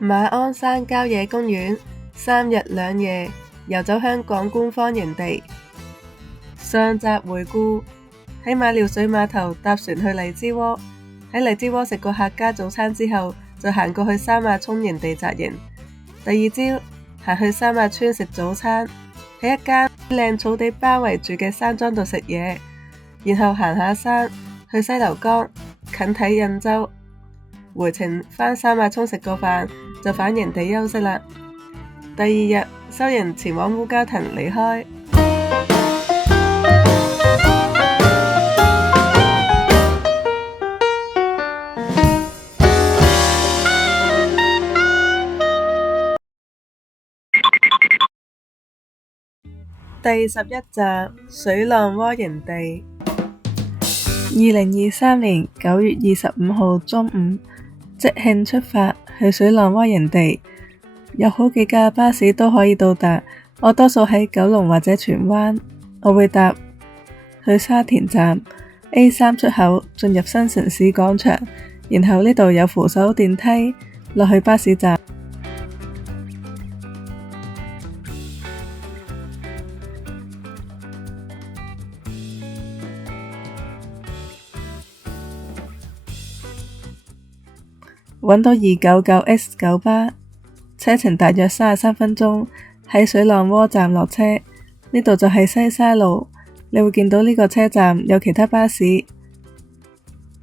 馬鞍山郊野公園3日2夜遊走香港官方營地。上集回顧，喺馬料水碼頭搭船去荔枝窩，喺荔枝窩食過客家早餐之後，就行過去三亞涌營地紮營。第二朝行去三亞村食早餐，喺一間靚草地包圍住嘅山莊度食嘢，然後行下山去西流江近睇印洲。回程返三亞涌食個飯就返營地休息啦。第二日收營前往烏蛟騰離開。第11集水浪窩營地。2023年9月25號中午即興出發去水浪窩營地，有好幾架巴士都可以到達。我多數喺九龍或者荃灣，我會搭去沙田站 A3 出口進入新城市廣場，然後呢度有扶手電梯落去巴士站。揾到299X 九巴，車程大約33分鐘，喺水浪窩站落車。呢度就係西沙路，你會見到呢個車站有其他巴士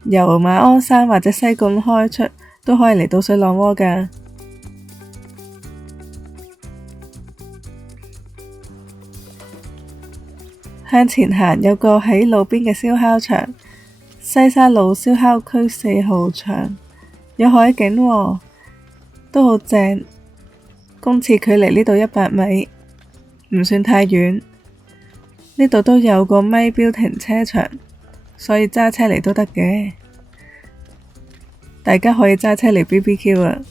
由馬鞍山或者西貢開出，都可以嚟到水浪窩㗎。向前行有個喺路邊嘅燒烤場，西沙路燒烤區4號場。有海景喎，都好正。公廁距離呢度100米，唔算太遠。呢度都有個咪標停車場，所以揸車嚟都得嘅。大家可以揸車嚟 BBQ 啊！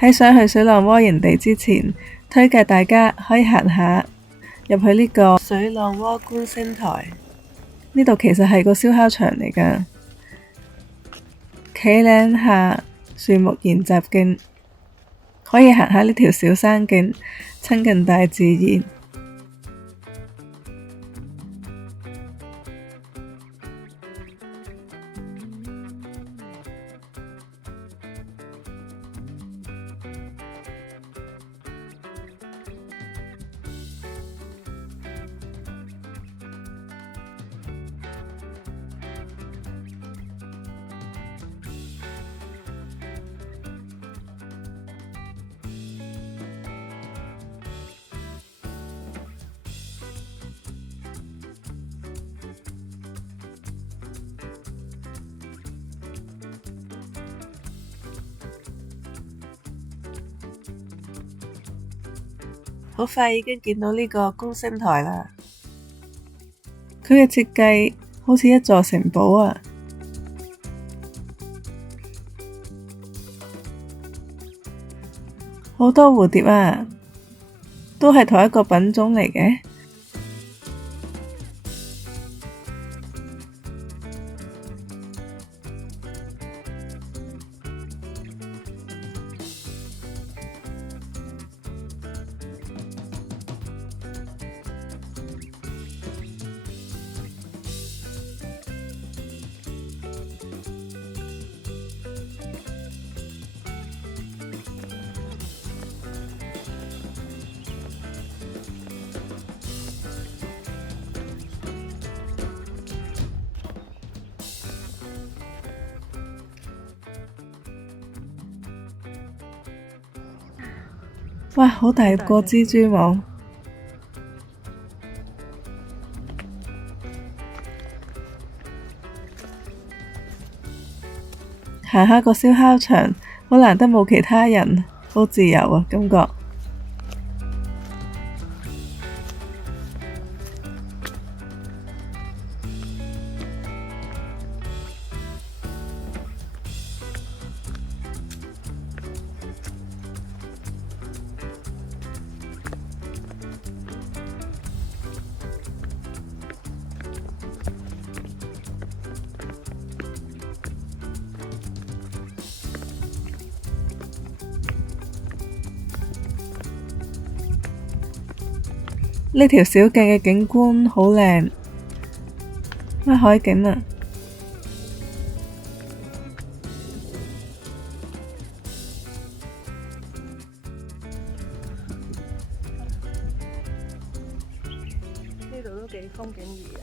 喺想去水浪窩營地之前，推介大家可以行下入去呢個水浪窩觀星台。呢度其實係個燒烤場嚟㗎。企嶺下樹木研習徑，可以行下呢條小山徑，親近大自然。好快已經見到呢個觀星台啦！佢嘅設計好似一座城堡啊！好多蝴蝶啊，都係同一個品種嚟嘅。哇，好大個蜘蛛網！行下個燒烤場，好難得冇其他人，好自由啊感覺。呢條小徑嘅景觀好靚，咩海景啊！呢度都幾風景宜人。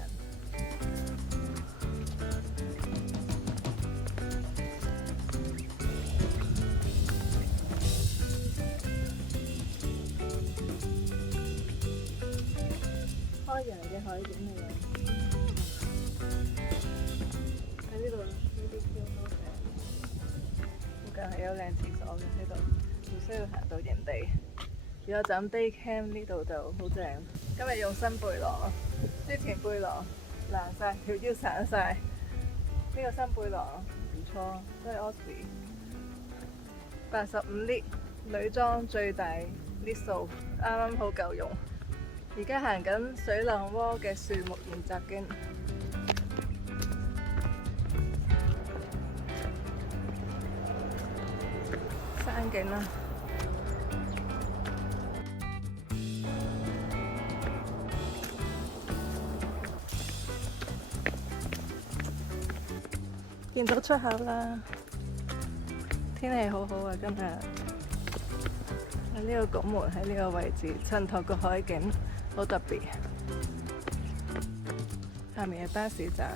開揚嘅海景嚟嘅，喺呢度呢啲漂多嘅，附近係有靚廁所嘅喺度，唔需要行到營地。如果就咁 day camp 呢度就好正。今日用新背囊，之前背囊爛晒，條腰散晒。呢個新背囊唔錯，都係 Osprey 85 lit 女裝最大 lit 數，啱啱好夠用。而家行緊水浪窩嘅樹木研習徑，山景啦。見到出口啦，天氣好好啊！今日喺呢個拱門喺呢個位置襯托個海景。好特別，下面係巴士站。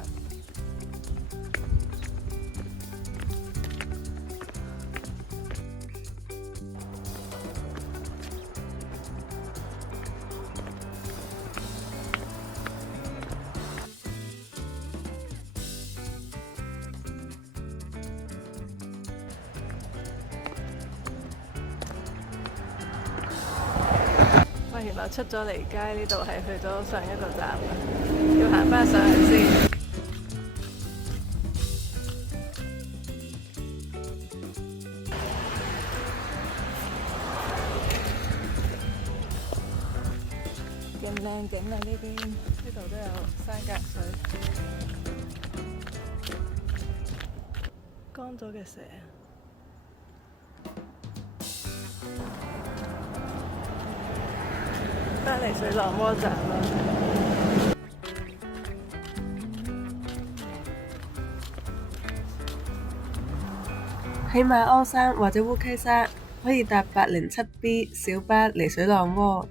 原來出咗離街呢度係去咗上一個站嘅，要行返上去先。勁靚景啊！呢邊呢度都有山隔水，乾咗嘅蛇。返嚟水浪窩站啦！喺馬鞍山或者烏溪沙可以搭807B 小巴嚟水浪窩。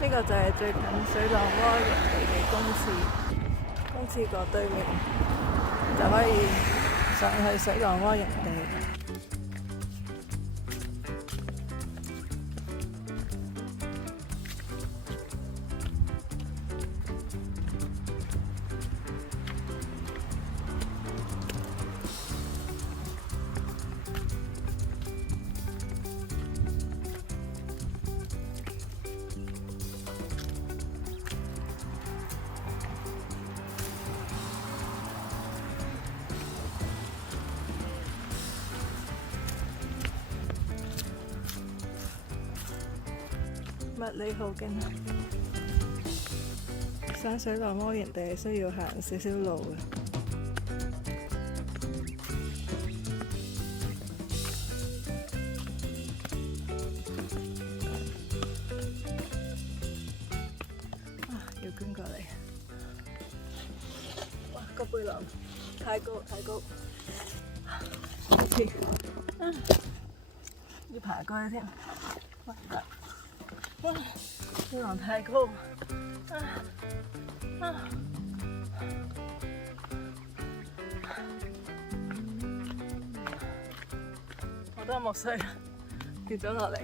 呢個就係最近水浪窩營地嘅公廁角對面就可以上去水浪窩營地。麥理浩徑上水浪窩營地係需要行少少路嘅。要捐過嚟！哇，個背囊太高太高，要爬過去添。哇！背囊太高，好多木碎跌咗落嚟。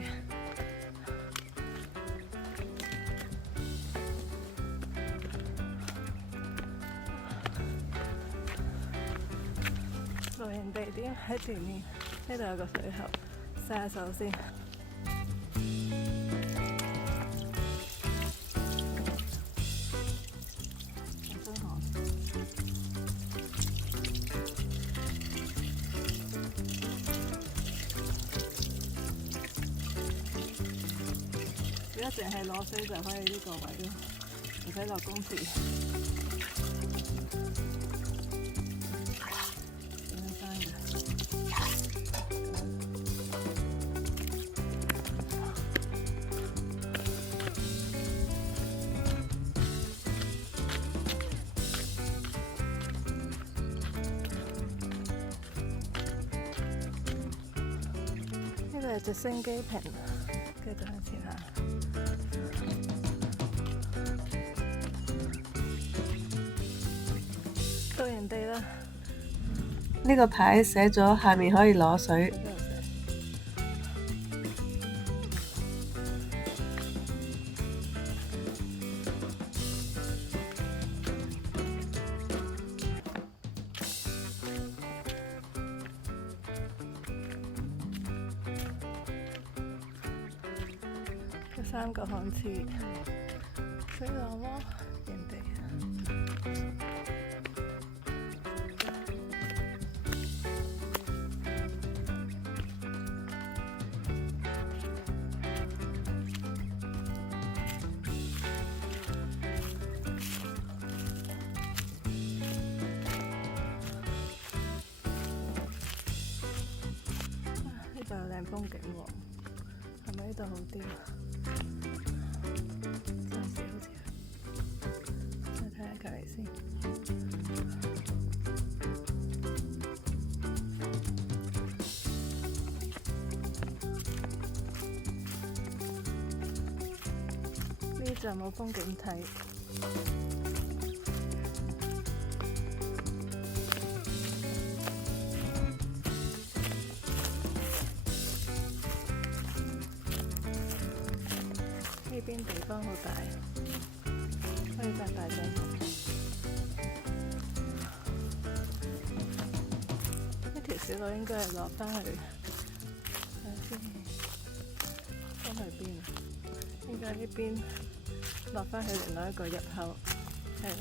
露營地點喺前面，呢度有個水喉，洗下手先。如果淨係攞水就可以呢個位咯，唔使落公廁。點樣生嘅？係直升機坪，繼續向前行。到人哋啦，呢個牌寫咗下面可以攞水。有3個看似水浪窩人哋。呢度有靚風景喎，係咪呢度好啲啊？暫時好似係，再睇下隔離先。呢就冇風景睇。呢邊地方好大，可以發大張圖。呢條小路應該係落返去，睇下先，返去邊啊？應該呢邊落返去另外一個入口，係啦，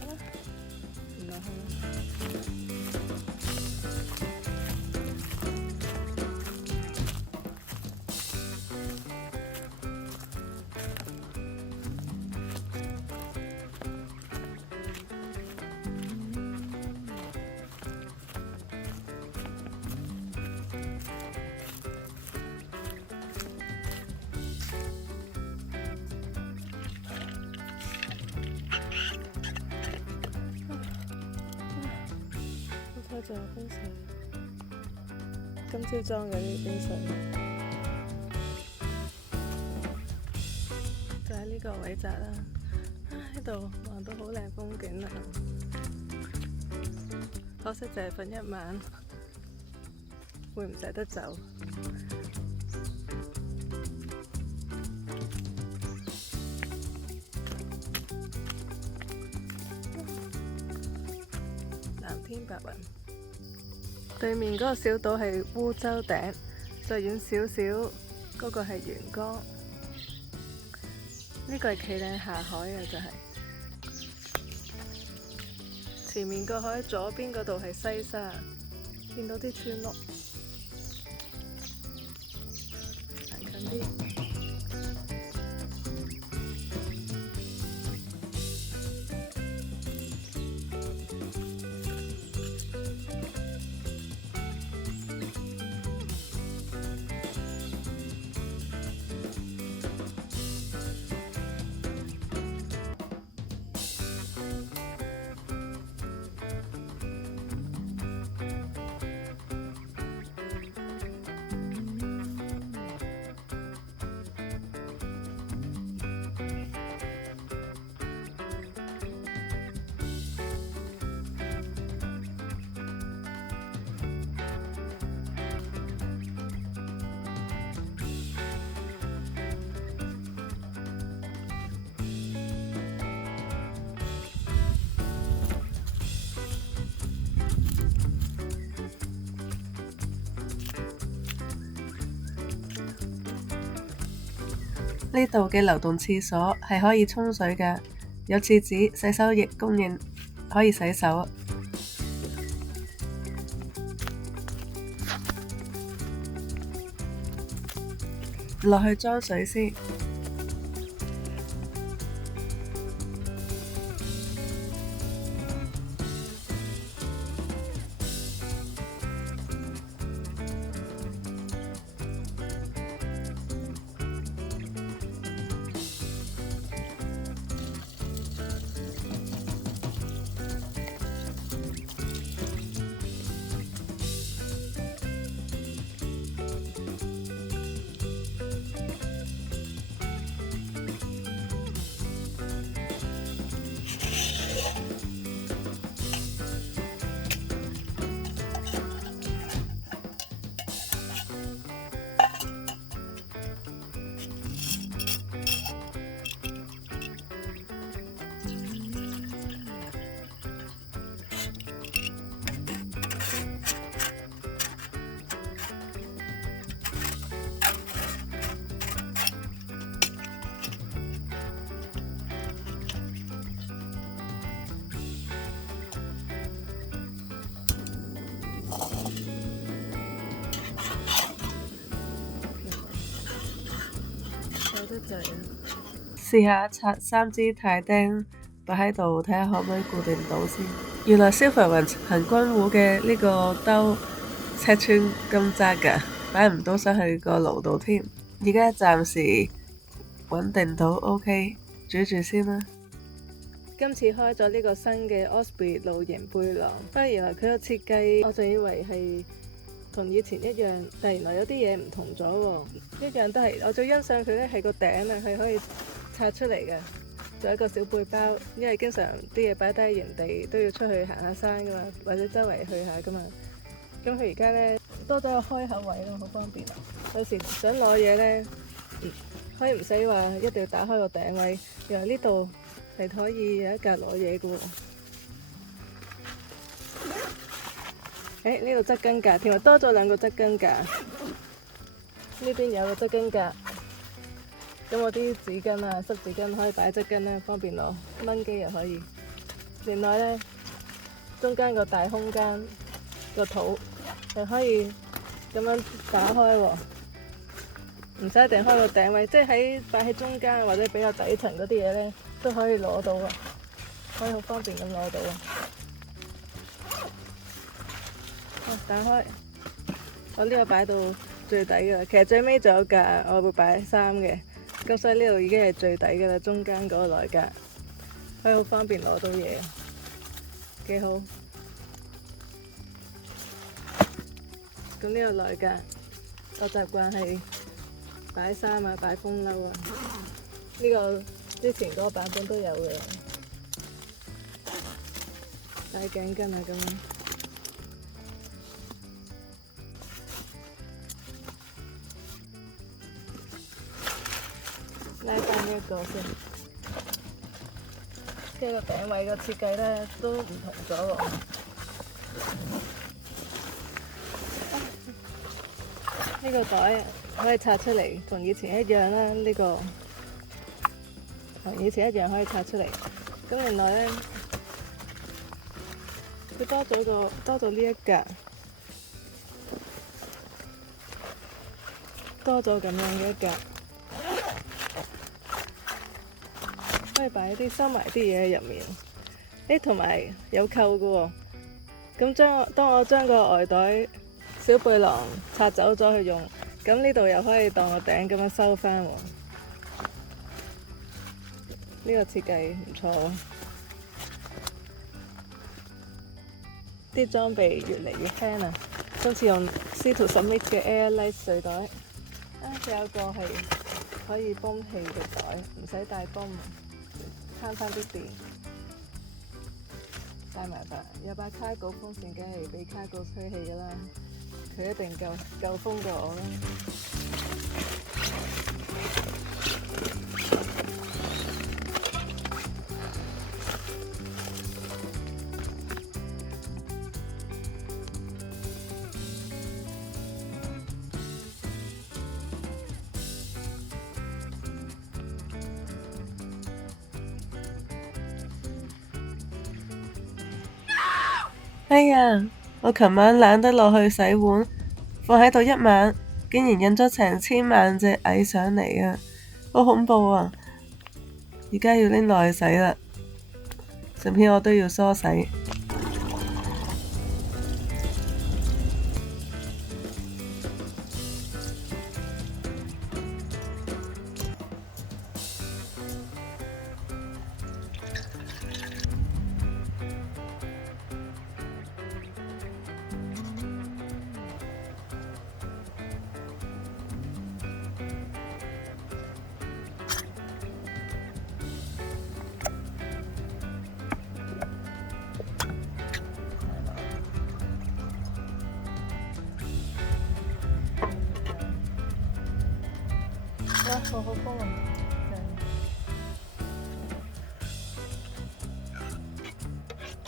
好啦，唔落去啦。仲有冰水，今朝裝嘅啲冰水，就喺呢個位擲啦。呢度望到好靚風景啦，可惜就係瞓一晚，會唔捨得走。藍天白雲。對面嗰個小島係烏洲頂，再遠少少嗰個係元江。呢個係企嶺下海啊，就係前面個海左邊嗰度係西沙，見到啲村屋，行近啲。呢度嘅流動廁所係可以沖水嘅，有廁紙、洗手液供應，可以洗手。落去裝水先。就嚟啦。試下拆3支鈦釘擺喺度，睇下可唔可以固定到先。原來消防員行軍壺嘅呢個兜尺寸咁窄㗎，擺唔到上去個爐度添。而家暫時穩定到 OK， 煮住先啦。今次開咗呢個新嘅 Osprey 露營背囊，不過原來佢個設計，我就以為係同以前一樣，但原來有啲嘢唔同咗喎。一樣都係，我最欣賞佢咧係個頂啊，係可以拆出嚟嘅，仲有一個小背包，因為經常啲嘢擺低喺原地都要出去行下山噶嘛，或者周圍去下噶嘛。咁佢而家咧多咗個開口位咯，好方便啊！有時想攞嘢咧，可以唔使話一定要打開個頂位，原來呢度係可以有一格攞嘢嘅喎。呢度側巾架，添啊，多咗2個側巾架。呢邊有個側巾架，咁我啲紙巾啊、濕紙巾可以擺側巾咧，方便攞，燜機又可以。另外咧，中間個大空間個肚又可以咁樣打開喎，唔使一定開個頂位，即係擺喺中間或者比較底層嗰啲嘢咧，都可以攞到啊，可以好方便咁攞到啊。打開，我呢個擺到最底噶啦，其實最尾仲有格，我會擺衫嘅，咁所以呢度已經係最底噶啦，中間嗰個內格，可以好方便攞到嘢，幾好。咁呢個內格，我習慣係擺衫啊、擺風褸啊，呢個之前嗰個版本都有嘅，擺頸巾啊咁樣。拉翻呢一個先，即係個頂位個設計咧都唔同咗喎。呢個袋可以拆出嚟，同以前一樣啦。呢個同以前一樣可以拆出嚟。咁原來咧，佢多咗呢一格，多咗咁樣嘅一格。可以擺啲收埋啲嘢喺入面，同埋有扣嘅喎。咁當我將個外袋小背囊拆走咗去用，咁呢度又可以當個頂咁樣收翻喎。呢個設計唔錯，啲裝備越嚟越輕啊！今次用司徒神秘嘅 Airlight 水袋，仲有個係可以泵氣嘅袋，唔使帶泵。慳翻啲電，帶埋有把卡狗風扇，梗係俾卡狗吹氣㗎啦，佢一定夠風過我啦。哎呀，我琴晚懶得落去洗碗，放喺度一晚，竟然印咗成1000萬隻蟻上嚟啊！好恐怖啊！而家要拎落去洗啦，順便我都要梳洗。好好風啊！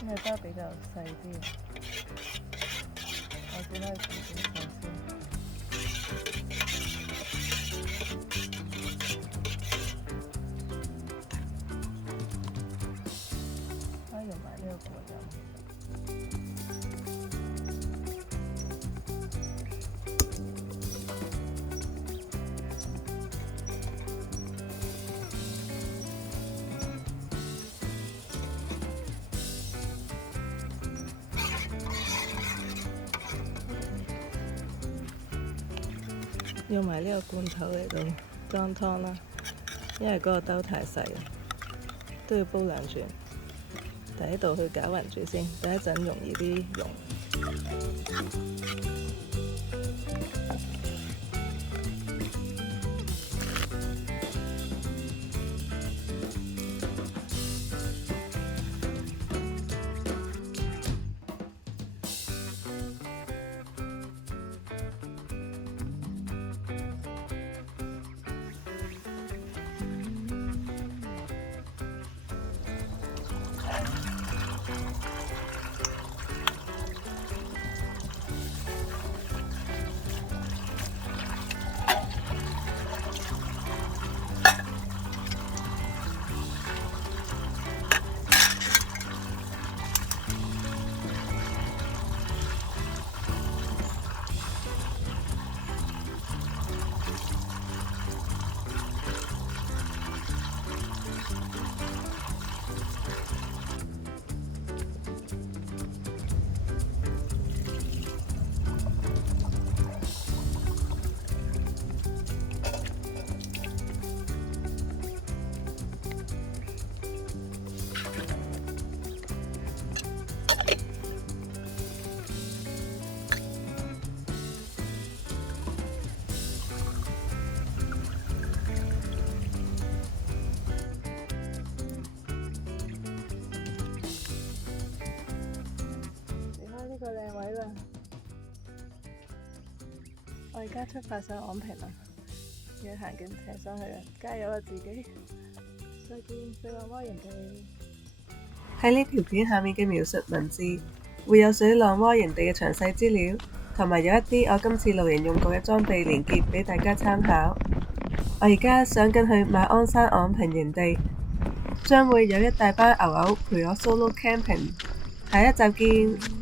因為都比較細啲，我只可以調整下先。可以用埋呢個果油。用埋呢個罐頭嚟到裝湯啦，因為嗰個兜太細啦，都要煲2轉。第一度去攪勻住先，第一陣容易啲溶。呢個靚位啦！我而家出發上昂坪啦，要行緊艇上去啦！加油啊自己！再見，水浪蛙營地。喺呢條片下面嘅描述文字會有水浪蛙營地嘅詳細資料，同埋有一啲我今次露營用過嘅裝備連結俾大家參考。我而家上緊去馬鞍山昂坪營地，將會有一大班牛牛陪我 solo camping。下一集見。